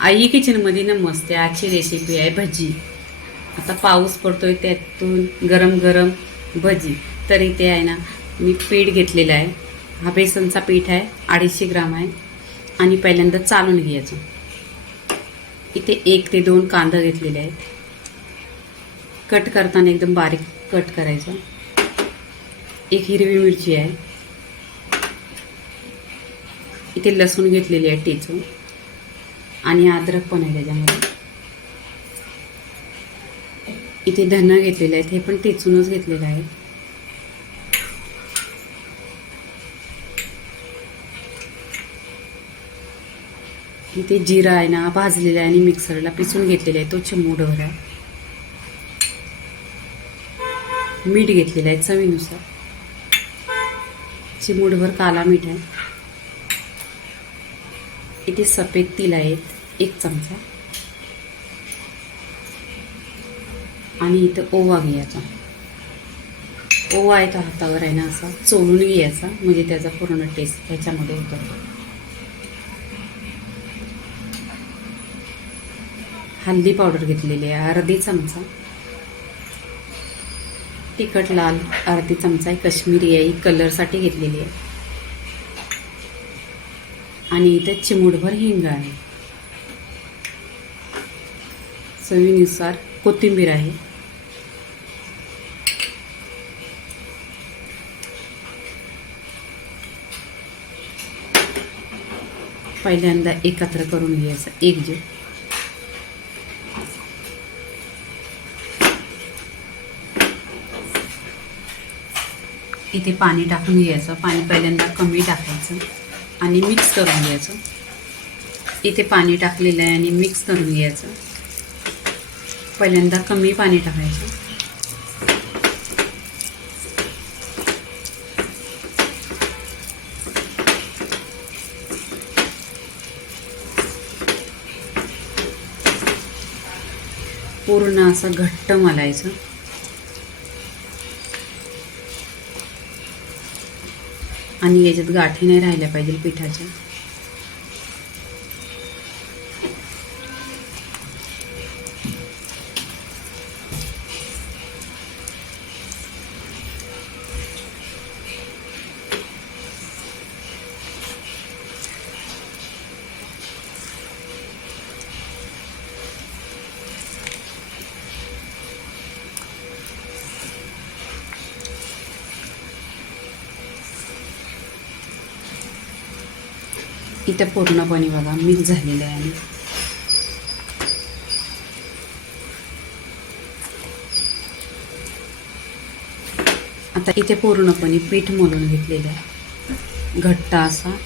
आई किचनमध्ये नमस्ते आजची रेसिपी आहे भजी. आता पाऊस पडतोय त्यातून गरम गरम भजी. तर इथे आहे ना मी पीठ घेतलेलं आहे. हा बेसनचा पीठ आहे अडीचशे ग्राम आहे. आणि पहिल्यांदा चालून घ्यायचं. इथे एक ते दोन कांदा घेतलेले आहेत. कट करताना एकदम बारीक कट करायचं. एक हिरवी मिरची आहे. इथे लसूण घेतलेली आहे टेचून आणि अद्रक पण आहे त्याच्यामध्ये. इथे धन घेतलेलं आहेत हे पण टेचूनच घेतलेलं आहे. इथे जिरा आहे ना भाजलेला आहे आणि मिक्सरला पिसून घेतलेला आहे तो चिमूडवर आहे. मीठ घेतलेलं आहे चवीनुसार. चिमूडभर काला मीठ आहे. इथे सफेद तिल आहेत एक चमचा. आणि इथं ओवा घ्यायचा. ओवा आहे तो हातावर आहे ना असा चोळून घ्यायचा म्हणजे त्याचा पूर्ण टेस्ट ह्याच्यामध्ये उतरतो हल्दी पावडर घेतलेली आहे अर्धी चमचा. तिखट लाल अर्धी चमचा. आहे कश्मीरी आहे ही कलरसाठी घेतलेली आहे. आणि इथे चिमूटभर हिंग आहे. चवीनुसार कोथिंबीर आहे. पहिल्यांदा एकत्र करून घ्यायचं एकजीव इथे पाणी टाकून घ्यायचं. पाणी पहिल्यांदा कमी टाकायचं. आणि मिक्स करून घ्यायचं. इथे पाणी टाकलेलं आहे आणि मिक्स करून घ्यायचं. पहिल्यांदा कमी पाणी टाकायचं. पूर्ण असं घट्ट मलायचं. आणि याच्यात गाठी नाही राहिल्या पाहिजे पिठाच्या. इथे पूर्णपणे बघा मिक्स झालेलं आहे आणि. आता इथे पूर्णपणे पीठ मळून घेतलेलं आहे. घट्ट असा.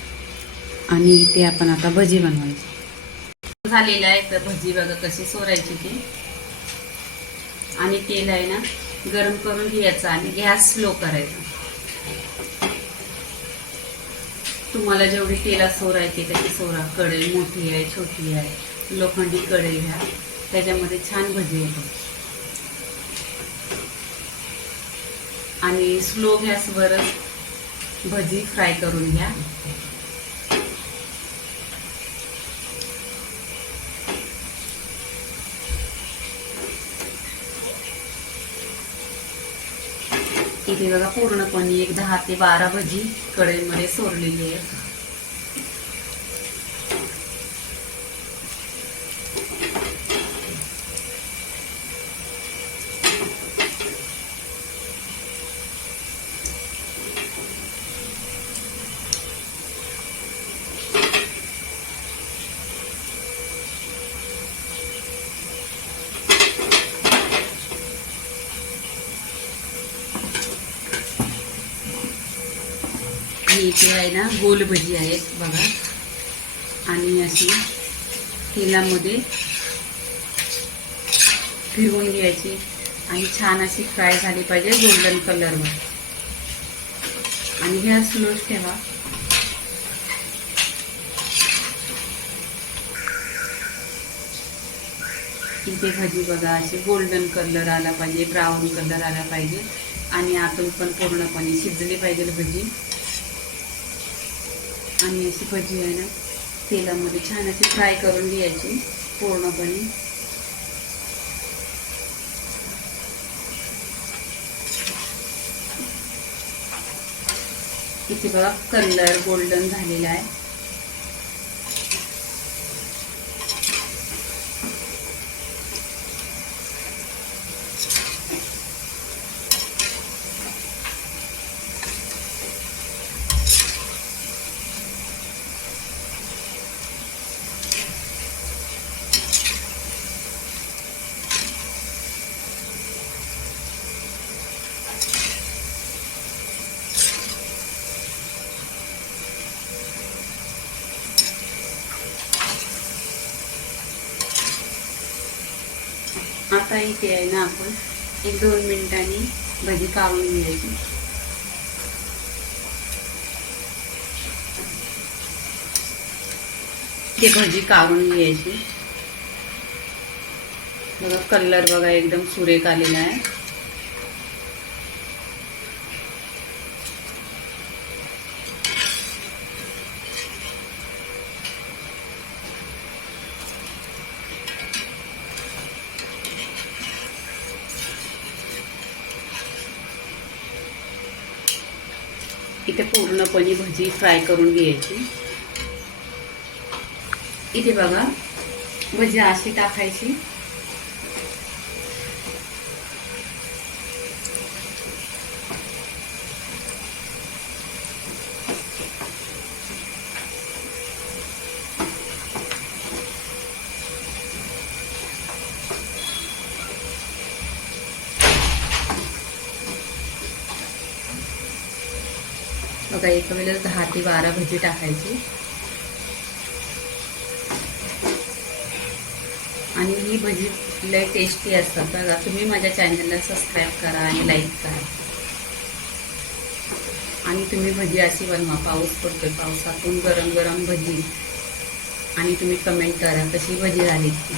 आणि इथे आपण आता भजी बनवायची. झालेलं आहे तर भजी बघा कशी सोरायची ती. आणि तेल आहे ना गरम करून घ्यायचं आणि गॅस स्लो करायचा. तुम्हाला जेवढी तेला ते त्याची सोरा कढई मोठी आहे छोटी आहे लोखंडी कढई घ्या त्याच्यामध्ये छान भजी येतो. आणि स्लो गॅसवरच भजी फ्राय करून घ्या. इथे बघा पूर्णपणे एक दहा ते बारा भजी कढईमध्ये सोरलेली आहे. आणि इथे आहे ना गोल भजी आहेत बघा. आणि अशी तेलामध्ये फिरवून घ्यायची आणि छान अशी फ्राय झाली पाहिजे गोल्डन कलरवर आणि ह्या स्लोच ठेवा. इथे भजी बघा असे गोल्डन कलर आला पाहिजे ब्राऊन कलर आला पाहिजे. आणि आतून पण पूर्णपणे शिजली पाहिजे भजी. आणि अशी भजी आहे ना तेलामध्ये छान अशी फ्राय करून घ्यायची पूर्णपणे. इथे बघा कलर गोल्डन झालेला आहे. आता इथे आहे ना आपण एक दोन मिनिटांनी भजी काढून घ्यायची. ते भजी काढून घ्यायची. बघा कलर बघा एकदम सुरेख आलेला आहे. इथे पूर्णपणे भजी फ्राय करून घ्यायची. इथे बघा भजी अशी टाकायची. बघा एका वेळेला दहा ते बारा भजी टाकायची. आणि ही भजी लय टेस्टी असतात बघा. तुम्ही माझ्या चॅनलला सबस्क्राईब करा आणि लाईक करा. आणि तुम्ही भजी अशी बनवा. पाऊस पडतोय पावसातून गरम गरम भजी. आणि तुम्ही कमेंट करा कशी भजी झाली ती.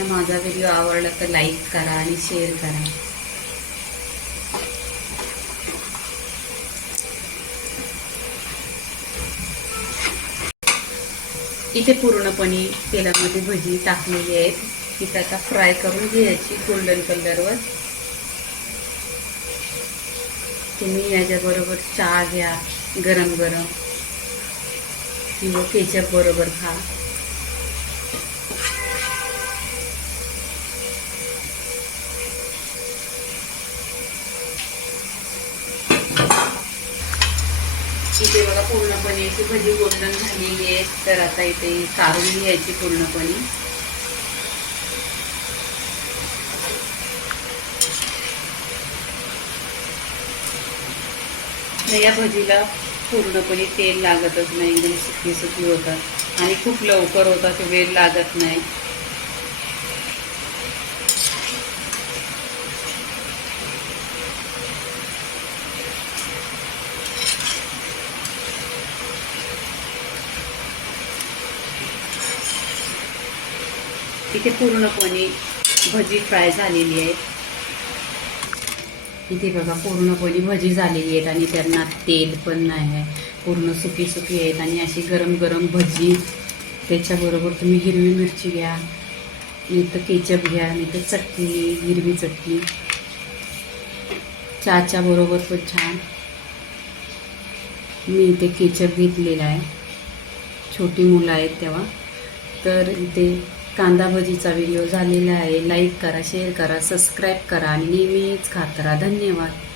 तर माझा व्हिडिओ आवडला तर लाईक करा आणि शेअर करा. इथे पूर्णपणे तेलामध्ये भजी टाकलेली आहेत. इथं आता फ्राय करून घ्यायची गोल्डन कलरवर तुम्ही याच्याबरोबर चहा घ्या गरम गरम किंवा केचप बरोबर खा. पूर्णपणे अशी भजी गोल्डन झालेली आहे. तर आता इथे काढून घ्यायची पूर्णपणे. या भजीला पूर्णपणे तेल लागतच नाही. एकदम सुकी सुकी होतात. आणि खूप लवकर होतात वेळ लागत नाही. इथे पूर्णपणे भजी फ्राय झालेली आहे इथे बघा पूर्णपणे भजी झालेली आहेत आणि त्यांना तेल पण नाही आहे. पूर्ण सुकी सुकी आहेत आणि अशी गरम गरम भजी. त्याच्याबरोबर तुम्ही हिरवी मिरची घ्या नाही तर केचप घ्या नाही तर चटणी हिरवी चटणी. चहाच्या बरोबर पण छान. मी इथे केचप घेतलेला आहे. छोटी मुलं आहेत तेव्हा. तर इथे कांदा भजीचा व्हिडिओ झालेला आहे. लाईक करा शेअर करा सबस्क्राईब करा. आणि नेहमीच खात राहा. धन्यवाद.